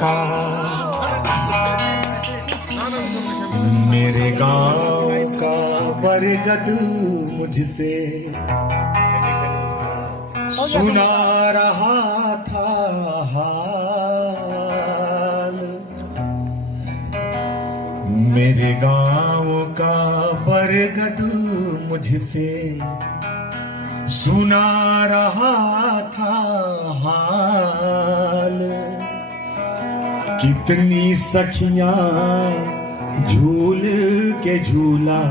का, मेरे गांव का बरगद मुझसे सुना रहा था हाल। मेरे गांव का बरगद मुझसे सुना रहा था हाल। कितनी सखियां झूल के झूला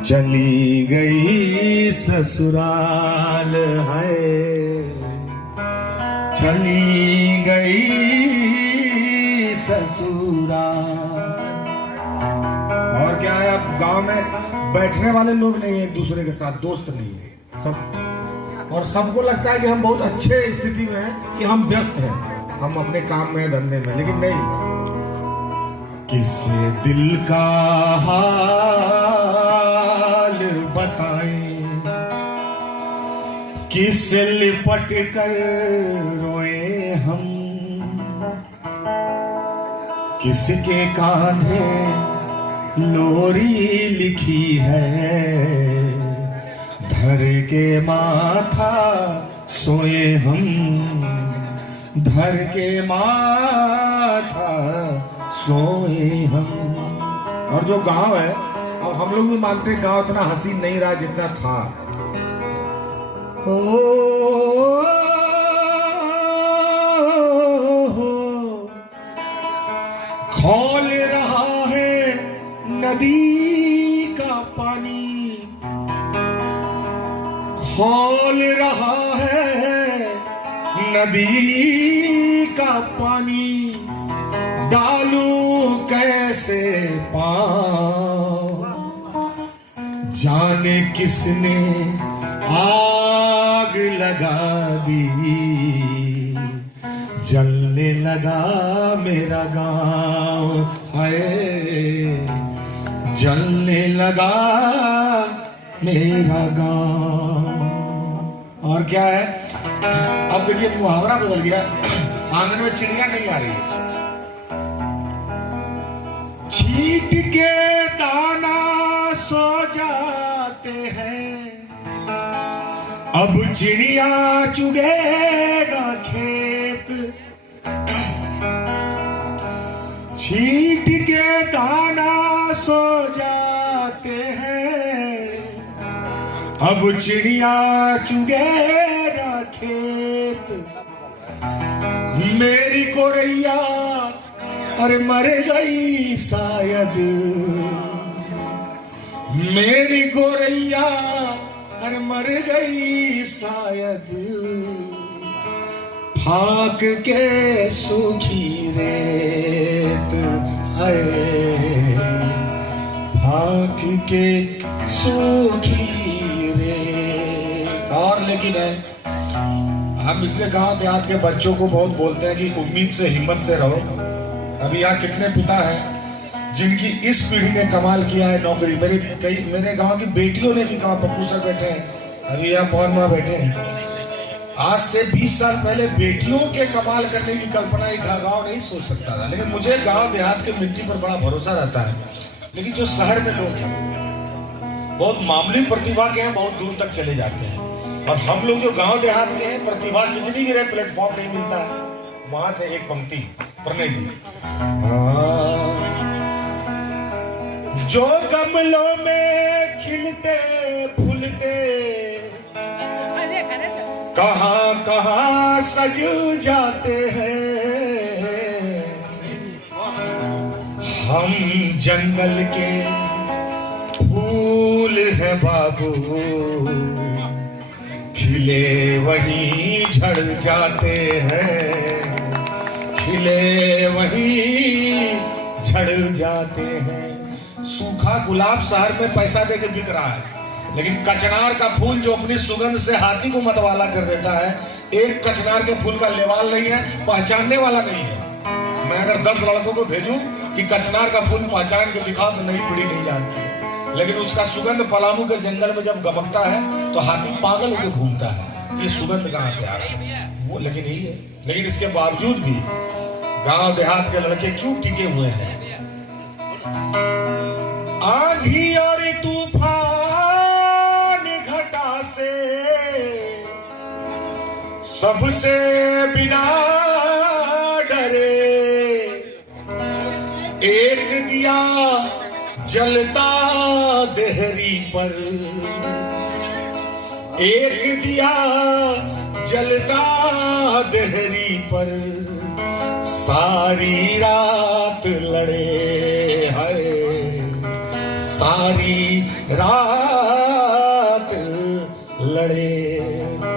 चली गई ससुराल है, चली गई ससुराल। और क्या है, अब गांव में बैठने वाले लोग नहीं है, एक दूसरे के साथ दोस्त नहीं है सब, और सबको लगता है कि हम बहुत अच्छे स्थिति में हैं, कि हम व्यस्त हैं, हम अपने काम में धंधे में, लेकिन नहीं। किसे दिल का हाल बताएं, किसे लिपट कर रोए हम, किसके कांधे लोरी लिखी है, धर के माथा सोए हम, धर के माथा सोए हम। और जो गांव है, अब हम लोग भी मानते हैं गांव इतना हसीन नहीं रहा जितना था। खौल रहा है नदी का पानी, खौल रहा है नदी का पानी, डालूं कैसे पांव, जाने किसने आग लगा दी, जलने लगा मेरा गांव, हाय जलने लगा मेरा गांव। और क्या है, अब देखिए मुहावरा बदल गया, आंगन में चिड़िया नहीं आ रही, छींट के दाना सो जाते हैं, अब चिड़िया चुगेगा खेत, छींट के दाना सो जाते हैं, अब चिड़िया चुगेगा खेत। मेरी गोरैया अरे मर गई शायद, मेरी गोरैया अरे मर गई शायद, फाक के सूखी रेत है, फाक के सूखी रेत। और लेकिन है, हम इसलिए गांव देहात के बच्चों को बहुत बोलते हैं कि उम्मीद से हिम्मत से रहो। अभी यहाँ कितने पिता हैं जिनकी इस पीढ़ी ने कमाल किया है नौकरी। मेरे गांव की बेटियों ने भी कहा, पप्पू सर बैठे हैं, अभी यहाँ पवन माँ बैठे हैं। आज से 20 साल पहले बेटियों के कमाल करने की कल्पना एक गांव नहीं सोच सकता था, लेकिन मुझे गांव देहात के मिट्टी पर बड़ा भरोसा रहता है। लेकिन जो शहर में लोग हैं, बहुत मामूली प्रतिभा के हैं, बहुत दूर तक चले जाते हैं, और हम लोग जो गांव देहात के हैं, प्रतिभा कितनी भी रहे, प्लेटफॉर्म नहीं मिलता है। वहां से एक पंक्ति प्रणय जी, जो गमलों में खिलते फूलते कहां कहां सज जाते हैं, हम जंगल के फूल हैं बाबू, खिले वहीं झड़ जाते हैं, खिले वहीं झड़ जाते हैं। सूखा गुलाब शहर में पैसा देके बिक रहा है, लेकिन कचनार का फूल जो अपनी सुगंध से हाथी को मतवाला कर देता है, एक कचनार के फूल का लेवाल नहीं है, पहचानने वाला नहीं है। मैं अगर 10 लड़कों को भेजूं कि कचनार का फूल पहचान के दिखाओ, तो नई पीढ़ी नहीं जानती, लेकिन उसका सुगंध पलामू के जंगल में जब गमकता है तो हाथी पागल होकर घूमता है। ये सुगंध कहां से आ रहा है, वो लेकिन यही है। लेकिन इसके बावजूद भी गांव देहात के लड़के क्यों टिके हुए हैं? आंधी और तूफान घटा से सबसे बिना डरे, एक दिया जलता देहरी पर, एक दिया जलता देहरी पर, सारी रात लड़े है, सारी रात लड़े।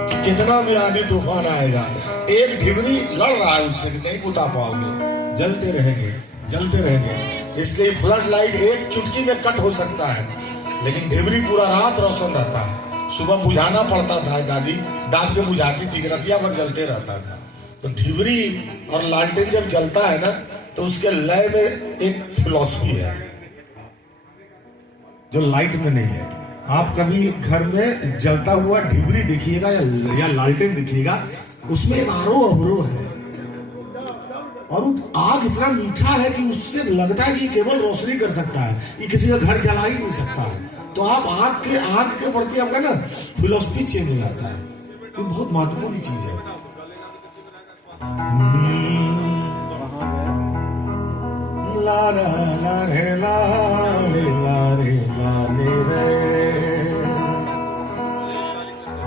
कि कितना भी आंधी तूफान आएगा, एक ढिबरी लड़ रहा है उससे कि नहीं बुता पाओगे, जलते रहेंगे जलते रहेंगे। इसलिए फ्लड लाइट एक चुटकी में कट हो सकता है, लेकिन ढिबरी पूरा रात रोशन रहता है। सुबह बुझाना पड़ता था, दादी दाब के बुझाती थी, रतिया भर जलते रहता था। तो ढिबरी और लालटेन जब जलता है ना, तो उसके लय में एक फिलॉसफी है जो लाइट में नहीं है। आप कभी घर में जलता हुआ ढिबरी देखिएगा या लालटेन देखिएगा, उसमें एक आरो अवरो है, और वो आग इतना मीठा है कि उससे लगता है कि केवल रोशनी कर सकता है, ये किसी का घर जला ही नहीं सकता है। तो आप आग के प्रति आपका ना फिलॉसफी चेंज हो जाता है। ये बहुत महत्वपूर्ण चीज है। ला ला ला रे ला ले ला रे ला ले रे,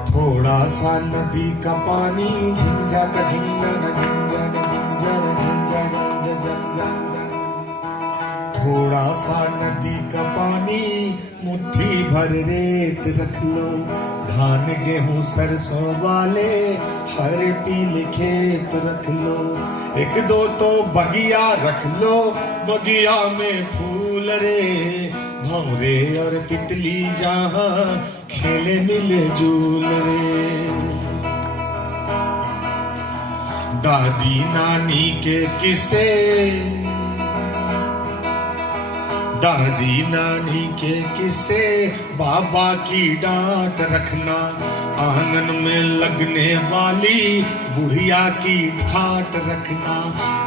थोड़ा सा नदी का पानी झिंझा का झिंझा न झिंझा न झिंझा न झिंझा थोड़ा सा नदी का पानी, मुट्ठी भर रेत रख लो, धान गेहूं सरसों वाले हर पीले खेत रख लो, एक दो तो बगिया रख लो, बगिया में फूल रे, भंवरे और तितली जहां खेले मिले झूल रे। दादी नानी के किस्से, दादी नानी के किस्से, बाबा की डांट रखना, आंगन में लगने वाली बुढ़िया की ठाट रखना,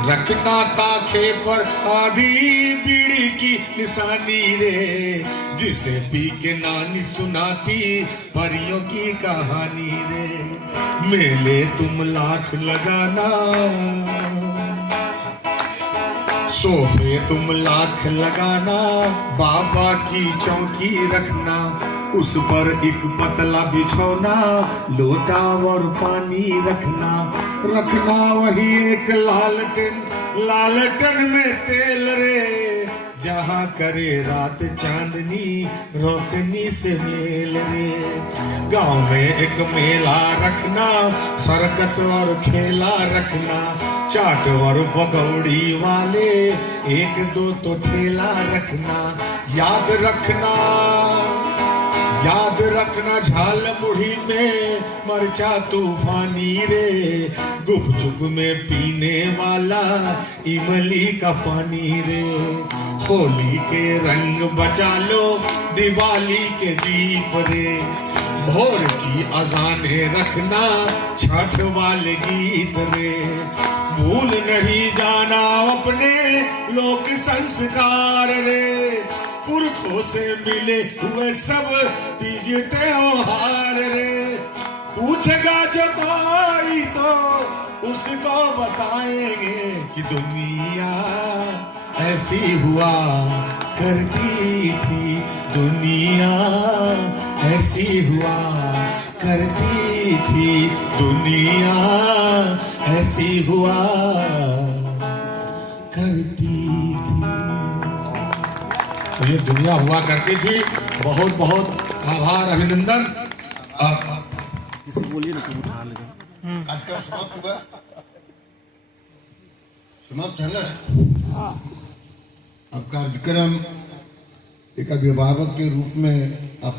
रखना ताखे पर आधी बीड़ी की निशानी रे, जिसे पी के नानी सुनाती परियों की कहानी रे। मेले तुम लाख लगाना, सोफे तुम लाख लगाना, बाबा की चौकी रखना, उस पर एक पतला बिछौना, लोटा और पानी रखना, रखना वही एक लालटेन, लालटेन में तेल रे, जहाँ करे रात चांदनी रोशनी से मेल रे। गांव में एक मेला रखना, सर्कस और खेला रखना, चाट और पकौड़ी वाले एक दो तो ठेला रखना, याद रखना, याद रखना झाल मुढ़ी में मरचा तूफानी रे, गुपचुप में पीने वाला इमली का पानी रे। होली के रंग बचा लो, दिवाली के दीप रे, भोर की अजाने रखना, छठ वाले गीत रे। भूल नहीं जाना अपने लोक संस्कार रे, पुरखों से मिले हुए सब तीज त्योहार रे। पूछेगा जो कोई तो उसको बताएंगे कि दुनिया ऐसी हुआ करती थी, दुनिया ऐसी हुआ करती थी, दुनिया ऐसी हुआ करती थी। तो ये दुनिया हुआ करती थी। बहुत बहुत आभार, अभिनंदन। बोलिए ना, समाप्त हुआ, समाप्त है ना। अब कार्यक्रम एक अभिभावक के रूप में आप